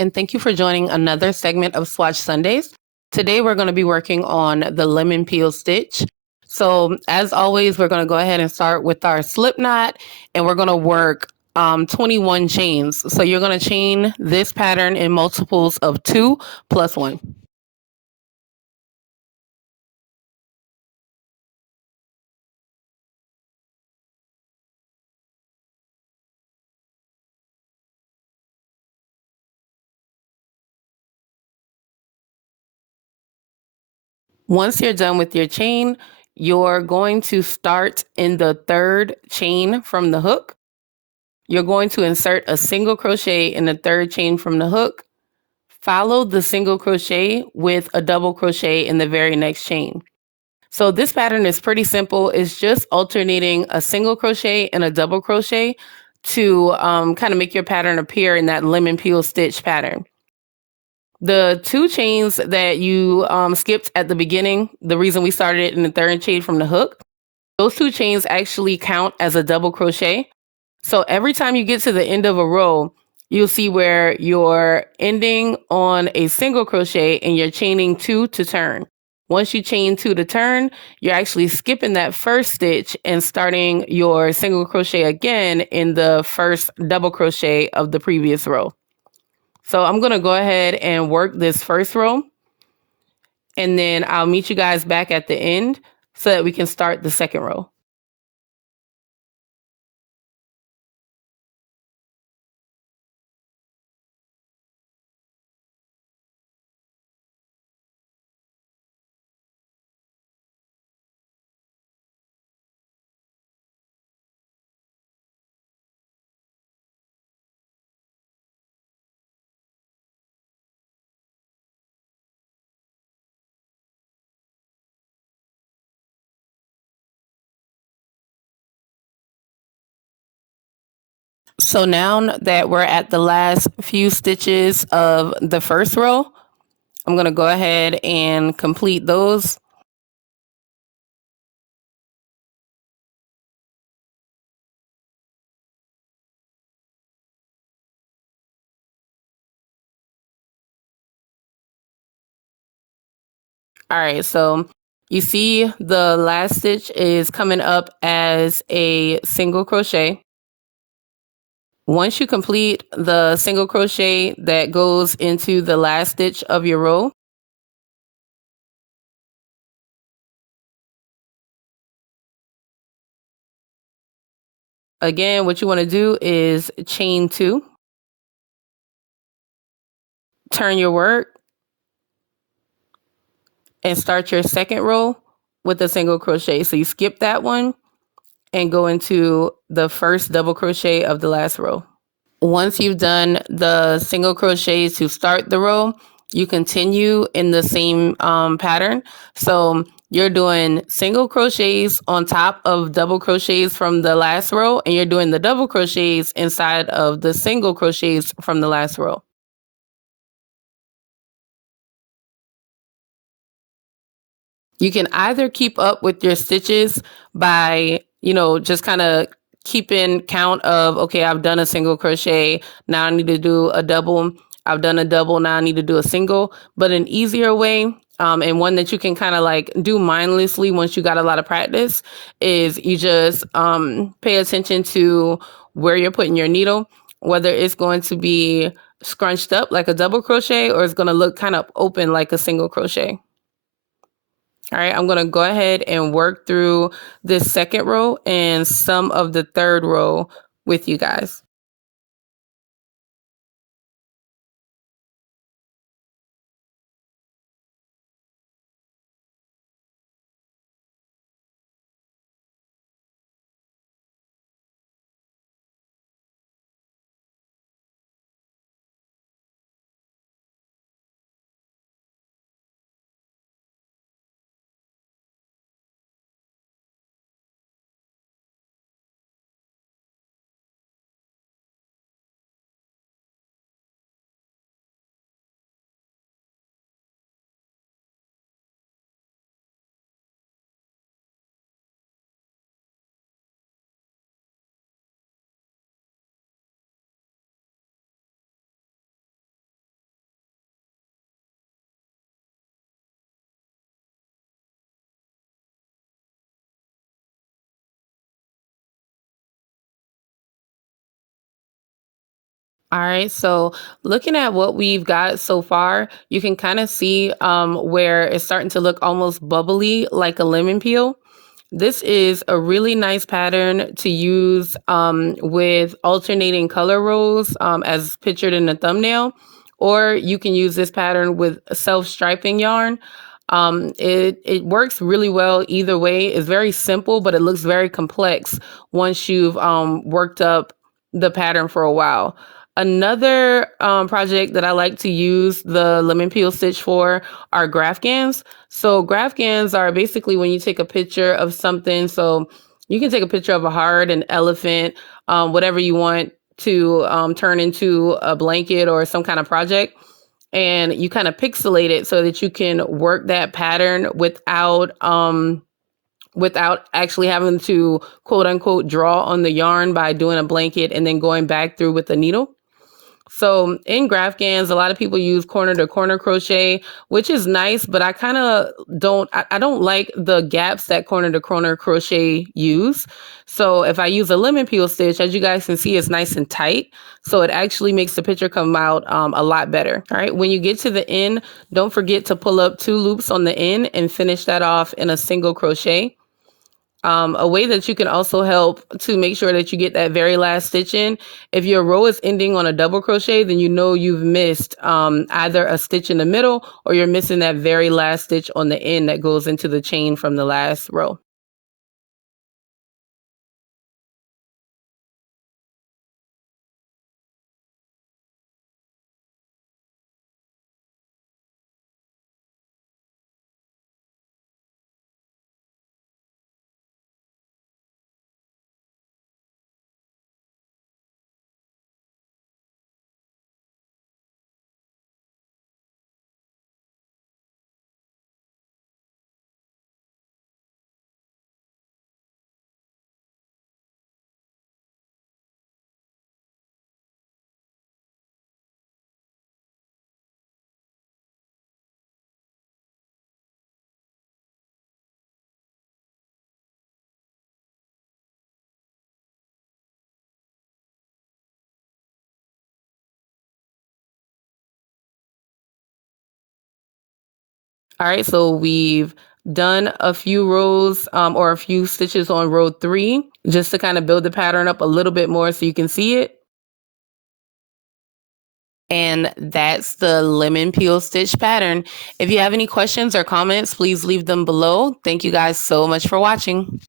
and thank you for joining another segment of Swatch Sundays. Today, we're going to be working on the lemon peel stitch. So as always, we're going to go ahead and start with our slip knot, and we're going to work 21 chains. So you're going to chain this pattern in multiples of 2 plus 1. Once you're done with your chain, you're going to start in the third chain from the hook. You're going to insert a single crochet in the third chain from the hook. Follow the single crochet with a double crochet in the very next chain. So this pattern is pretty simple. It's just alternating a single crochet and a double crochet to kind of make your pattern appear in that lemon peel stitch pattern. The 2 chains that you skipped at the beginning, the reason we started it in the third chain from the hook, those 2 chains actually count as a double crochet. So every time you get to the end of a row, you'll see where you're ending on a single crochet and you're chaining 2 to turn. Once you chain 2 to turn, you're actually skipping that first stitch and starting your single crochet again in the first double crochet of the previous row. So I'm going to go ahead and work this first row, and then I'll meet you guys back at the end so that we can start the second row. So now that we're at the last few stitches of the first row, I'm going to go ahead and complete those. All right, so you see the last stitch is coming up as a single crochet. Once you complete the single crochet that goes into the last stitch of your row, again, what you want to do is chain 2, turn your work, and start your second row with a single crochet. So you skip that one and go into the first double crochet of the last row. Once you've done the single crochets to start the row, you continue in the same pattern. So you're doing single crochets on top of double crochets from the last row, and you're doing the double crochets inside of the single crochets from the last row. You can either keep up with your stitches by, just kind of keeping count of, okay, I've done a single crochet. Now I need to do a double. I've done a double. Now I need to do a single. But an easier way, and one that you can kind of like do mindlessly once you got a lot of practice, is you just pay attention to where you're putting your needle, whether it's going to be scrunched up like a double crochet or it's going to look kind of open like a single crochet. All right, I'm going to go ahead and work through this second row and some of the third row with you guys. All right, so looking at what we've got so far, you can kind of see where it's starting to look almost bubbly like a lemon peel. This is a really nice pattern to use with alternating color rows as pictured in the thumbnail, or you can use this pattern with self-striping yarn. It works really well either way. It's very simple, but it looks very complex once you've worked up the pattern for a while. Another project that I like to use the lemon peel stitch for are Graphgans. So Graphgans are basically when you take a picture of something. So you can take a picture of a heart, an elephant, whatever you want to turn into a blanket or some kind of project. And you kind of pixelate it so that you can work that pattern without actually having to quote unquote draw on the yarn by doing a blanket and then going back through with the needle. So in Graphgans, a lot of people use corner to corner crochet, which is nice, but I kind of I don't like the gaps that corner to corner crochet use. So if I use a lemon peel stitch, as you guys can see, it's nice and tight. So it actually makes the picture come out a lot better. All right. When you get to the end, don't forget to pull up 2 loops on the end and finish that off in a single crochet. A way that you can also help to make sure that you get that very last stitch in, if your row is ending on a double crochet, then you know you've missed either a stitch in the middle or you're missing that very last stitch on the end that goes into the chain from the last row. All right, so we've done a few rows or a few stitches on row 3 just to kind of build the pattern up a little bit more so you can see it. And that's the lemon peel stitch pattern. If you have any questions or comments, please leave them below. Thank you guys so much for watching.